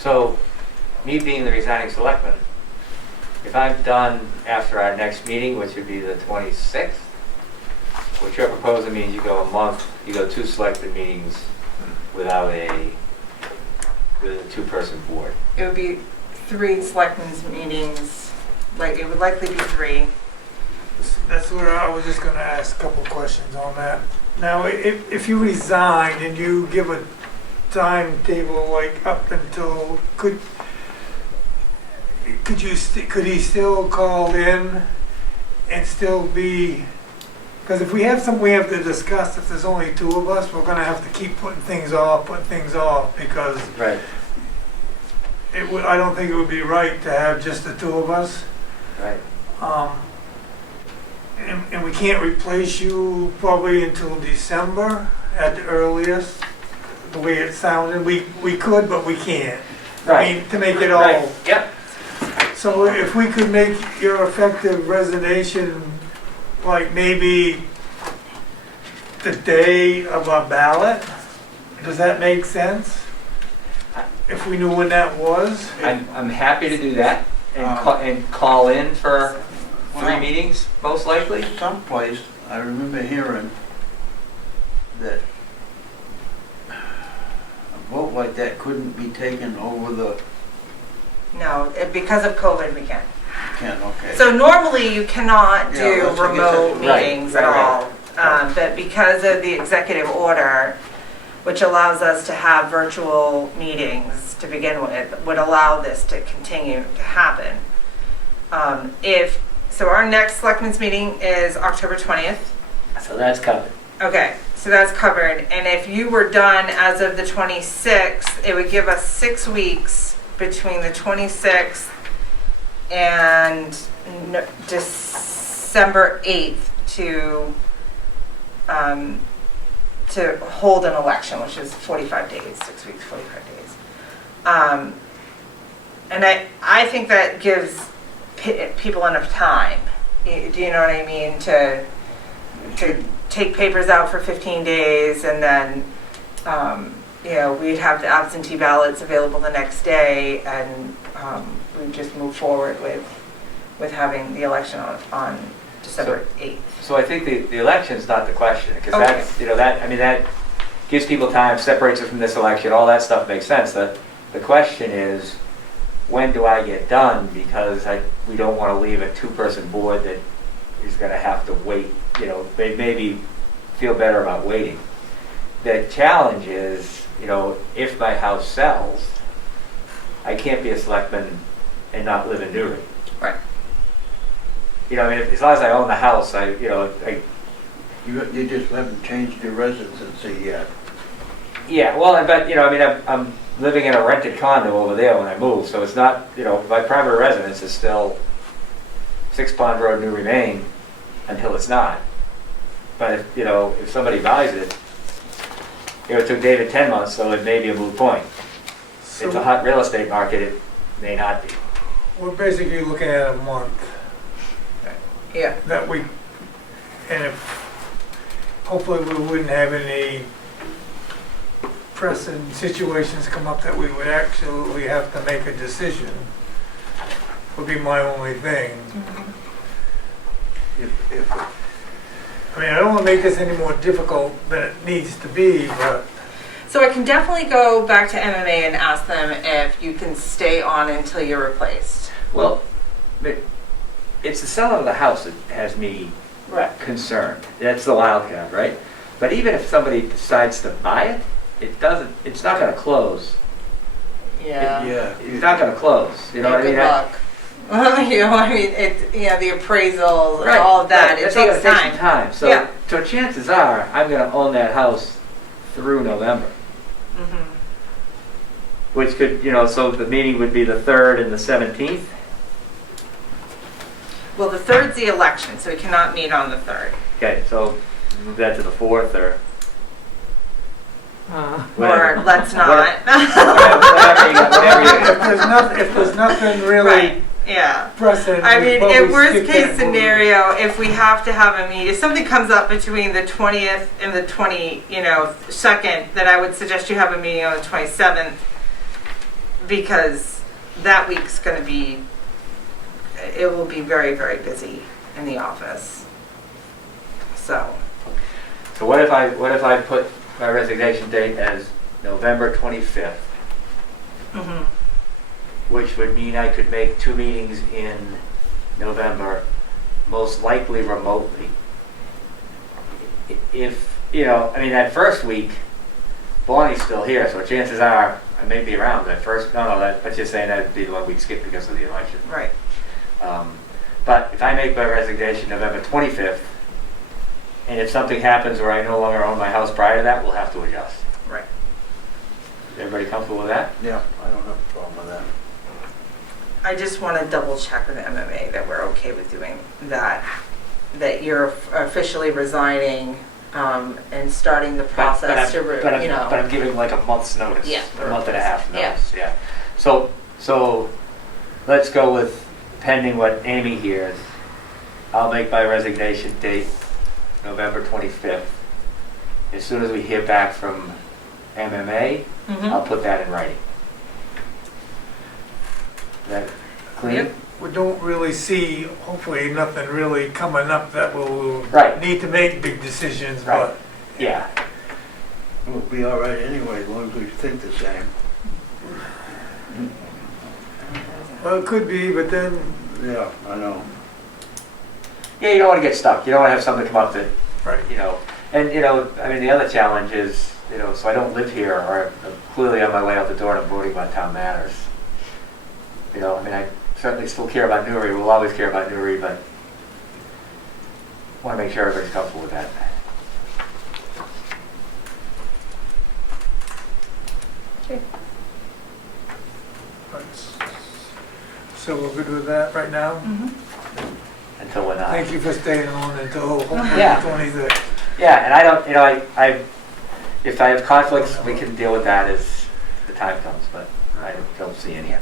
So, me being the resigning selectman, if I'm done after our next meeting, which would be the 26th, what you're proposing means you go a month, you go 2 selectmen meetings with a two-person board. It would be 3 selectmen's meetings, like it would likely be 3. That's where I was just gonna ask a couple questions on that. Now, if you resign and you give a timetable, like up until, could he still call in and still be, because if we have something we have to discuss, if there's only 2 of us, we're gonna have to keep putting things off, because Right. I don't think it would be right to have just the 2 of us. Right. And we can't replace you probably until December at the earliest, the way it sounded. We could, but we can't. I mean, to make it all. Right. Yep. So if we could make your effective resignation, like maybe the day of a ballot, does that make sense? If we knew when that was? I'm happy to do that and call in for 3 meetings, most likely. Someplace, I remember hearing that a vote like that couldn't be taken over the, No, because of COVID we can. okay. So normally you cannot Yeah, do that's- I guess remote that's- meetings right, at right, all. But because of the executive order, which allows us to have virtual meetings to begin with, would allow this to continue to happen. So our next selectmen's meeting is October 20th. So that's covered. Okay, so that's covered. And if you were done as of the 26th, it would give us 6 weeks between the 26th and December 8th to hold an election, which is 45 days, 6 weeks, 45 days. And I think that gives people enough time. Do you know what I mean? To take papers out for 15 days and then, we'd have the absentee ballots available the next day, and we'd just move forward with having the election on December 8th. So I think the election's not the question, because Okay. that's, that gives people time, separates it from this election, all that stuff makes sense. The question is, when do I get done? Because we don't want to leave a 2-person board that is going to have to wait, they maybe feel better about waiting. The challenge is, if my house sells, I can't be a selectman and not live in Newry. Right. As long as I own the house, You just haven't changed your residency yet. yeah, well, but, I'm living in a rented condo over there when I move, so it's not, my primary residence is still 6 Pond Road, Newry, Maine, until it's not. But if somebody buys it, it took David 10 months, so it may be a moot point. It's a hot real estate market, it may not be. We're basically looking at a month Yeah. that and if, hopefully we wouldn't have any pressing situations come up that we would actually have to make a decision, would be my only thing. I don't want to make this any more difficult than it needs to be, but So I can definitely go back to MMA and ask them if you can stay on until you're replaced. Well, it's the selling of the house that has me Right. concerned. That's the wild card, right? But even if somebody decides to buy it, it's not going to close. Yeah. It's not going to close. You know what I mean? Good luck. The appraisals and all of that, it It's gonna takes take some time. time. So, Yeah. so chances are I'm going to own that house through November, Mhm. which could, so the meeting would be the 3rd and the 17th. Well, the 3rd's the election, so we cannot meet on the 3rd. Okay, so move that to the 4th or Or whatever. let's not. Whatever you got. if there's nothing really Right, yeah. pressing. I mean, but in we worst skip case that scenario, if we have to have a meeting, if something comes up between the 20th and the 2nd, then I would suggest you have a meeting on the 27th. because that week's gonna be, it will be very, very busy in the office. So, So what if I put my resignation date as November 25th, mhm. which would mean I could make 2 meetings in November, most likely remotely. If, you know, I mean, that first week, Bonnie's still here, so chances are I may be around that first, but you're saying that'd be the one we'd skip because of the election. Right. But if I make my resignation November 25th, and if something happens where I no longer own my house prior to that, we'll have to adjust. Right. Is everybody comfortable with that? Yeah, I don't have a problem with that. I just want to double check with MMA that we're okay with doing that, that you're officially resigning and starting the process to, but you know. I'm giving like a month's notice. Yeah. A month and a half Yeah. notice, yeah. So let's go with pending what Amy hears. I'll make my resignation date November 25th. As soon as we hear back from MMA, Mhm. I'll put that in writing. Is that clear? Yep. We don't really see, hopefully, nothing really coming up that will Right. need to make big decisions, Right. but Yeah. We'll be all right anyway, as long as we think the same. well, it could be, but then, Yeah, I know. Yeah, you don't want to get stuck. You don't want to have something come up that, right. you know, and, you know, I mean, the other challenge is, you know, so I don't live here, or I'm clearly on my way out the door and I'm voting about town matters. You know, I mean, I certainly still care about Newry, we'll always care about Newry, but want to make sure everybody's comfortable with that. So we're good with that right now? Mhm. Until we're not. Thank you for staying on until hopefully Yeah. the 26th. Yeah, and I don't, you know, if I have conflicts, we can deal with that as the time comes, but I don't see any.